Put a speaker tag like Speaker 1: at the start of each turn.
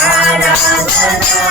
Speaker 1: Ara da da